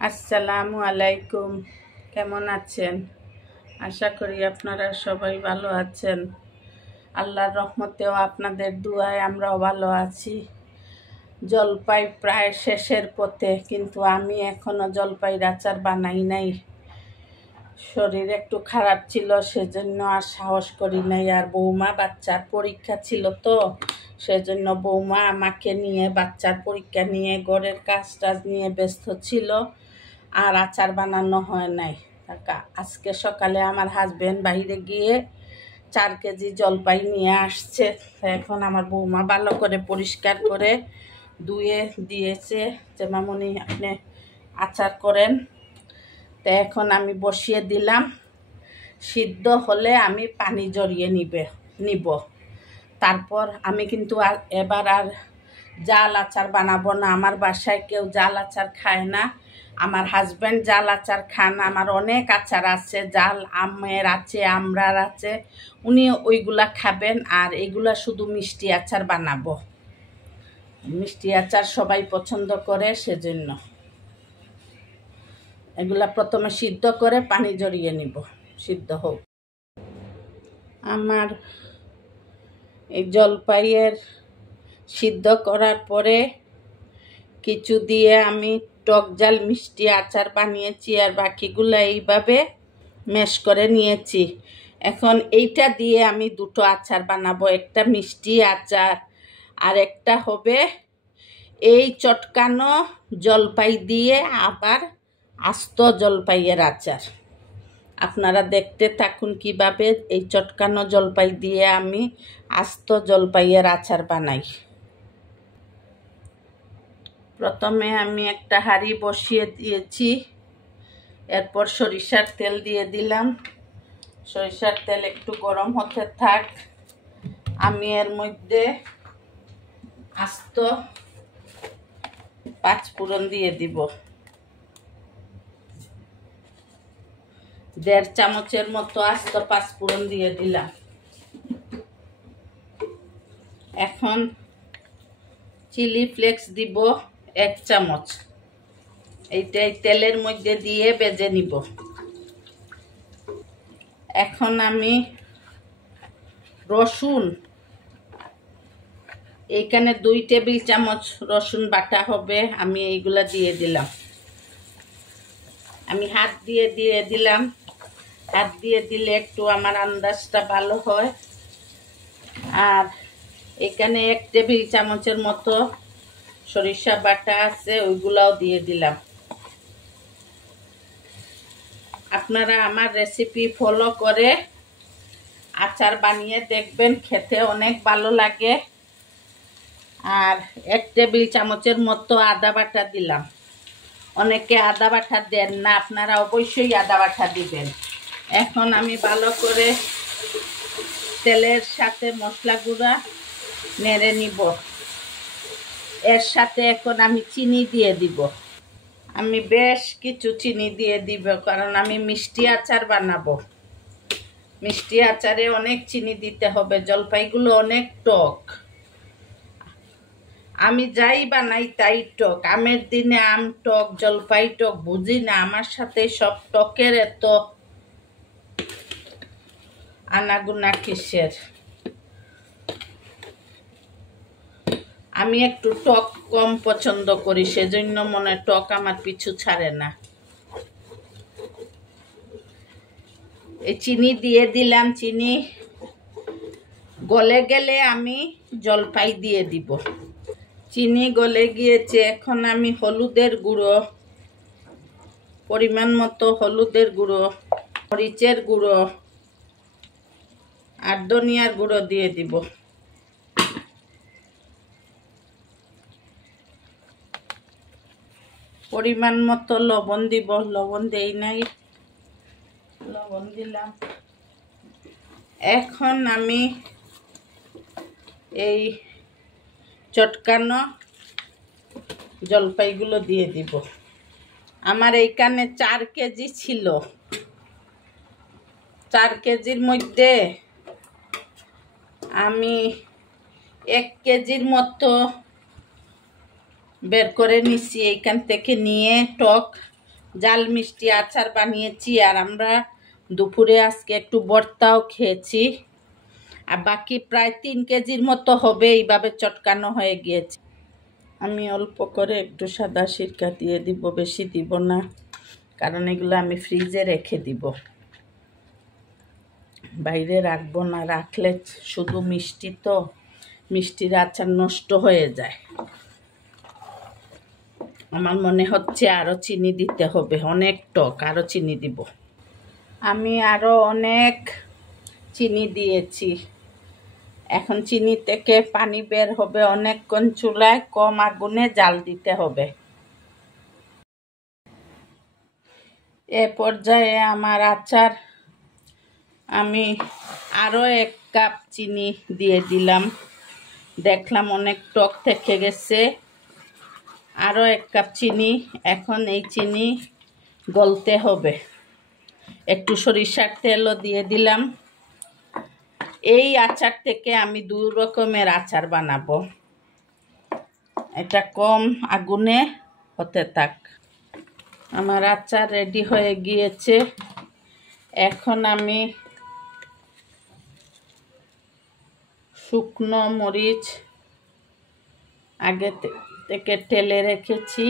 আসসালামু আলাইকুম। কেমন আছেন? আশা করি আপনারা সবাই ভালো আছেন। আল্লাহর রহমতেও আপনাদের দুয়ায় আমরাও ভালো আছি। জলপাই প্রায় শেষের পথে, কিন্তু আমি এখনো জলপাইয়ের আচার বানাই নাই। শরীর একটু খারাপ ছিল, সেজন্য আর সাহস করি নাই। আর বৌমা বাচ্চার পরীক্ষা ছিল, তো সেজন্য বৌমা আমাকে নিয়ে বাচ্চার পরীক্ষা নিয়ে ঘরের কাজ টাজ নিয়ে ব্যস্ত ছিল, আর আচার বানানো হয় নাই। আজকে সকালে আমার হাজবেন্ড বাইরে গিয়ে 4 কেজি জলপাই নিয়ে আসছে। এখন আমার বৌমা ভালো করে পরিষ্কার করে ধুয়ে দিয়েছে যে মামুনি আপনি আচার করেন। তো এখন আমি বসিয়ে দিলাম। সিদ্ধ হলে আমি পানি জড়িয়ে নিব। তারপর আমি কিন্তু এবার আর জাল আচার বানাবো না। আমার বাসায় কেউ জাল আচার খায় না। আমার হাজব্যান্ড জাল আচার খান। আমার অনেক আচার আছে, জাল আমের আছে, আমড়ার আছে, উনি ওইগুলা খাবেন। আর এগুলা শুধু মিষ্টি আচার বানাবো। মিষ্টি আচার সবাই পছন্দ করে, সেজন্য এগুলা প্রথমে সিদ্ধ করে পানি জড়িয়ে নিব, সিদ্ধ হোক। আমার এই জলপাইয়ের সিদ্ধ করার পরে কিছু দিয়ে আমি টক জাল মিষ্টি আচার বানিয়েছি, আর বাকিগুলো এইভাবে ম্যাশ করে নিয়েছি। এখন এইটা দিয়ে আমি দুটো আচার বানাবো, একটা মিষ্টি আচার আর একটা হবে এই চটকানো জলপাই দিয়ে আবার আস্ত জলপাইয়ের আচার। আপনারা দেখতে থাকুন কিভাবে এই চটকানো জলপাই দিয়ে আমি আস্ত জলপাইয়ের আচার বানাই। প্রথমে আমি একটা হাঁড়ি বসিয়ে দিয়েছি, এরপর সরিষার তেল দিয়ে দিলাম। সরিষার তেল একটু গরম হতে থাক। আমি এর মধ্যে আস্ত 5 ফোড়ন দিয়ে দিব। 1.5 চামচের মতো আস্ত 5 ফোড়ন দিয়ে দিলাম। এখন চিলি ফ্লেক্স দিব 1 চামচ। এইটাই তেলের মধ্যে দিয়ে ভেজে নিব। এখন আমি রসুন, এইখানে 2 টেবিল চামচ রসুন বাটা হবে, আমি এইগুলা দিয়ে দিলাম। আমি হাত দিয়ে দিলাম। হাত দিয়ে দিলে একটু আমার আন্দাজটা ভালো হয়। আর এখানে 1 টেবিল চামচের মতো সরিষা বাটা আছে, ওইগুলাও দিয়ে দিলাম। আপনারা আমার রেসিপি ফলো করে আচার বানিয়ে দেখবেন, খেতে অনেক ভালো লাগে। আর 1 টেবিল চামচের মতো আদা বাটা দিলাম। অনেকে আদা বাটা দেন না, আপনারা অবশ্যই আদা বাটা দিবেন। এখন আমি ভালো করে তেলের সাথে মশলা গুঁড়া নেড়ে নিব। এর সাথে এখন আমি চিনি দিয়ে দিব। আমি বেশ কিছু চিনি দিয়ে দিব, কারণ আমি মিষ্টি আচার বানাবো। মিষ্টি আচারে অনেক চিনি দিতে হবে, জলপাইগুলো অনেক টক। আমি যাই বানাই তাই টক। আমের দিনে আম টক, জলপাই টক, বুঝি না আমার সাথে সব টকের এত আনাগুনা কিসের। আমি একটু টক কম পছন্দ করি, সেজন্য মনে টক আমার পিছু ছাড়ে না। এই চিনি দিয়ে দিলাম। চিনি গলে গেলে আমি জলপাই দিয়ে দিব। চিনি গলে গিয়েছে। এখন আমি হলুদের গুঁড়ো, পরিমাণ মতো হলুদের গুঁড়ো, মরিচের গুঁড়ো আর ধনিয়ার গুঁড়ো দিয়ে দিব। পরিমাণ মতো লবণ দিব। লবণ দেই নাই, লবণ দিলাম। এখন আমি এই চটকানো জলপাইগুলো দিয়ে দিব। আমার এইখানে 4 কেজি ছিল। 4 কেজির মধ্যে আমি 1 কেজির মতো বের করে নিছি। এইখান থেকে নিয়ে টক জাল মিষ্টি আচার বানিয়েছি, আর আমরা দুপুরে আজকে একটু ভর্তাও খেয়েছি। আর বাকি প্রায় 3 কেজির মতো হবে, এইভাবে চটকানো হয়ে গিয়েছে। আমি অল্প করে একটু সাদা সিরকা দিয়ে দিব, বেশি দিব না, কারণ এগুলো আমি ফ্রিজে রেখে দিব, বাইরে রাখবো না। রাখলে শুধু মিষ্টি তো, মিষ্টির আচার নষ্ট হয়ে যায়। আমার মনে হচ্ছে আরও চিনি দিতে হবে, অনেক টক, আরও চিনি দিব। আমি আরও অনেক চিনি দিয়েছি। এখন চিনি থেকে পানি বের হবে, অনেকক্ষণ চুলায় কম আগুনে জাল দিতে হবে। এ পর্যায়ে আমার আচার আমি আরও 1 কাপ চিনি দিয়ে দিলাম। দেখলাম অনেক টক থেকে গেছে, আরও 1 কাপ চিনি। এখন এই চিনি গলতে হবে। একটু সরিষার তেলও দিয়ে দিলাম। এই আচার থেকে আমি 2 রকমের আচার বানাবো। এটা কম আগুনে হতে থাক। আমার আচার রেডি হয়ে গিয়েছে। এখন আমি শুকনো মরিচ আগে থেকে টেলে রেখেছি,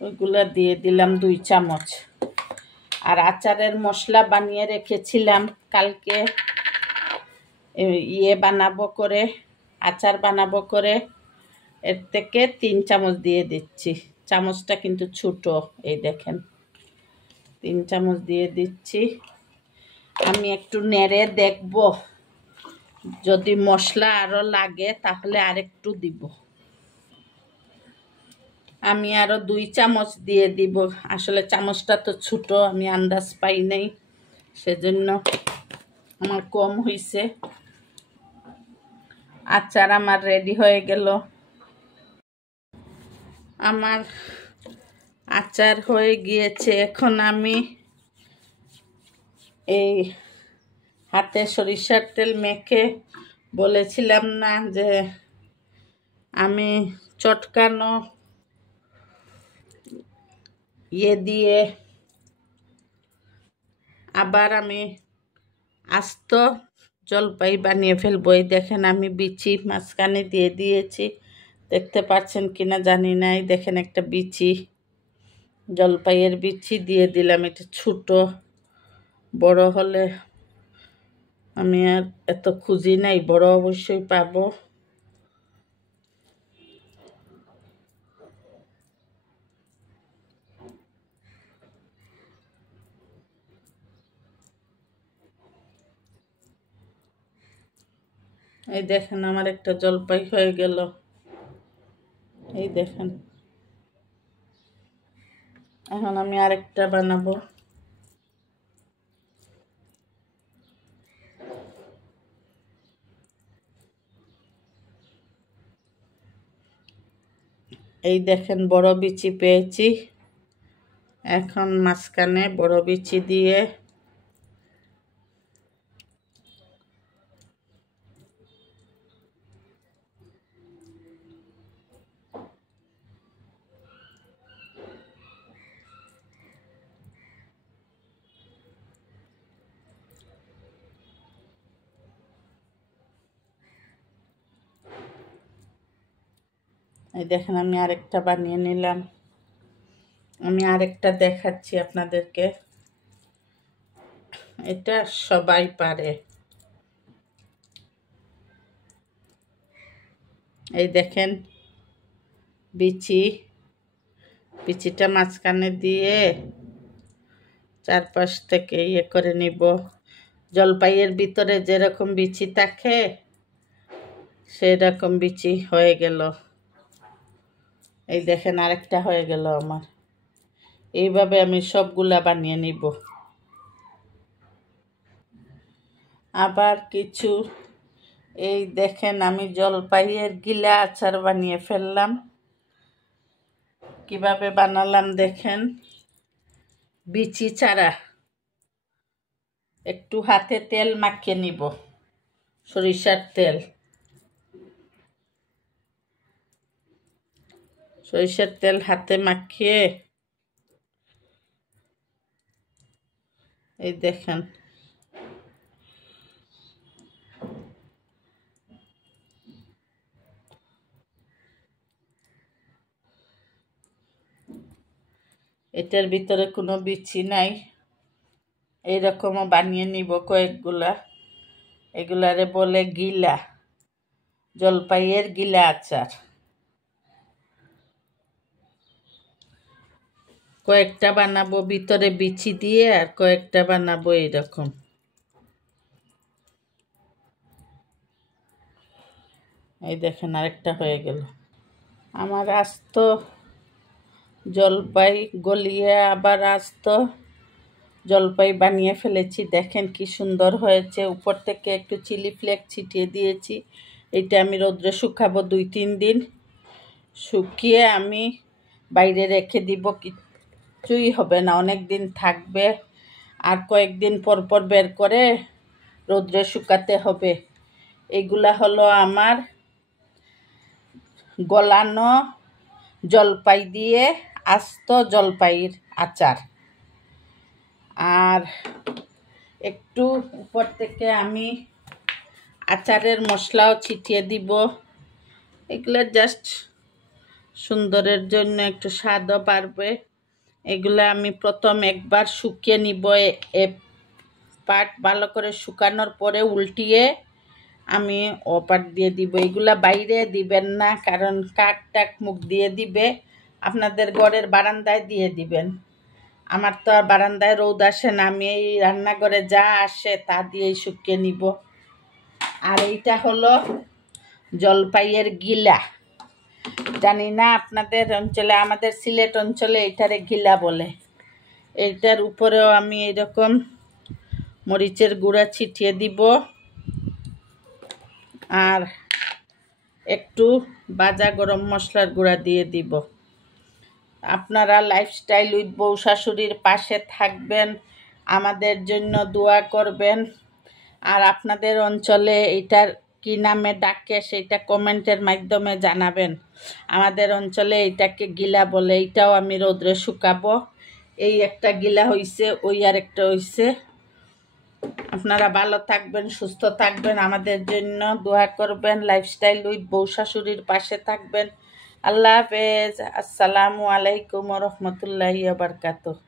ওইগুলো দিয়ে দিলাম 2 চামচ। আর আচারের মশলা বানিয়ে রেখেছিলাম কালকে, বানাবো করে, আচার বানাবো করে, এর থেকে 3 চামচ দিয়ে দিচ্ছি। চামচটা কিন্তু ছোটো, এই দেখেন 3 চামচ দিয়ে দিচ্ছি। আমি একটু নেড়ে দেখব, যদি মশলা আরও লাগে তাহলে আরেকটু দিব। আমি আরও 2 চামচ দিয়ে দিব। আসলে চামচটা তো ছোট, আমি আন্দাজ পাই নাই, সেজন্য আমার কম হয়েছে। আচার আমার রেডি হয়ে গেল। আমার আচার হয়ে গিয়েছে। এখন আমি এই হাতে সরিষার তেল মেখে, বলেছিলাম না যে আমি চটকানো দিয়ে আবার আমি আস্ত জলপাই বানিয়ে ফেলবো। এই দেখেন আমি বিচি মাঝখানে দিয়ে দিয়েছি, দেখতে পাচ্ছেন কিনা জানি না। এই দেখেন একটা বিচি, জলপাইয়ের বিচি দিয়ে দিলাম। এটা ছোট, বড় হলে আমি আর এত খুঁজি নাই, বড় অবশ্যই পাবো। এই দেখেন আমার একটা জলপাই হয়ে গেল। এই দেখেন, এখন আমি আরেকটা বানাবো। এই দেখেন বড় বিচি পেয়েছি। এখন মাঝখানে বড় বিচি দিয়ে এই দেখেন আমি আরেকটা বানিয়ে নিলাম। আমি আরেকটা দেখাচ্ছি আপনাদেরকে। এটা সবাই পারে। এই দেখেন বিচিটা মাঝখানে দিয়ে চারপাশ থেকে করে নিব। জলপাইয়ের ভিতরে যেরকম বিচি থাকে সেরকম বিচি হয়ে গেল। এই দেখেন আরেকটা হয়ে গেল আমার। এইভাবে আমি সবগুলা বানিয়ে নিব। আবার কিছু, এই দেখেন আমি জলপাইয়ের গিলা আচার বানিয়ে ফেললাম। কিভাবে বানালাম দেখেন। বিচি ছাড়া একটু হাতে তেল মাখিয়ে নিব, সরিষার তেল। সরিষার তেল হাতে মাখিয়ে এই দেখেন, এটার ভিতরে কোনো বিচি নাই। এইরকমও বানিয়ে নিব কয়েকগুলা। এগুলারে বলে গিলা, জলপাইয়ের গিলা আচার। কয়েকটা বানাবো ভিতরে বিচি দিয়ে, আর কয়েকটা বানাবো এইরকম। এই দেখেন, আরেকটা হয়ে গেল। আমার আস্ত জলপাই গলিয়ে আবার আস্ত জলপাই বানিয়ে ফেলেছি। দেখেন কি সুন্দর হয়েছে। উপর থেকে একটু চিলি ফ্লেক্স ছিটিয়ে দিয়েছি। এটা আমি রোদ্রে শুকাবো 2-3 দিন। শুকিয়ে আমি বাইরে রেখে দিব, কিছুই হবে না, অনেক দিন থাকবে। আর কয়েকদিন পর পর বের করে রোদ্রে শুকাতে হবে। এগুলা হলো আমার গলানো জলপাই দিয়ে আস্ত জলপাইয়ের আচার। আর একটু উপর থেকে আমি আচারের মশলাও ছিটিয়ে দিব। এগুলো জাস্ট সুন্দরের জন্য, একটু স্বাদও বাড়বে। এগুলো আমি প্রথম একবার শুকিয়ে নিব। পাট ভালো করে শুকানোর পরে উল্টিয়ে আমি ওপাট দিয়ে দিব। এগুলা বাইরে দিবেন না, কারণ কাক টাক মুখ দিয়ে দিবে। আপনাদের ঘরের বারান্দায় দিয়ে দিবেন। আমার তো আর বারান্দায় রোদ আসে না, আমি এই রান্নাঘরে যা আসে তা দিয়েই শুকিয়ে নিব। আর এইটা হলো জলপাইয়ের গিলা। জানি না আপনাদের অঞ্চলে, আমাদের সিলেট অঞ্চলে এটারে গিলা বলে। এইটার উপরেও আমি এরকম মরিচের গুঁড়া ছিটিয়ে দিব, আর একটু ভাজা গরম মশলার গুঁড়া দিয়ে দিব। আপনারা লাইফস্টাইল উইথ বউ শাশুড়ির পাশে থাকবেন, আমাদের জন্য দোয়া করবেন। আর আপনাদের অঞ্চলে এটার কি নামে ডাকে সেটা কমেন্টের মাধ্যমে জানাবেন। আমাদের অঞ্চলে এটাকে গিলা বলে। এইটাও আমি রোদ্রে শুকাবো। এই একটা গিলা হইছে, ওই আর একটা হইছে। আপনারা ভালো থাকবেন, সুস্থ থাকবেন, আমাদের জন্য দোয়া করবেন, লাইফস্টাইল উইথ বউ শাশুড়ির পাশে থাকবেন। আল্লাহ হাফেজ। আসসালামু আলাইকুম ওয়া রাহমাতুল্লাহি ওয়া বারাকাতুহু।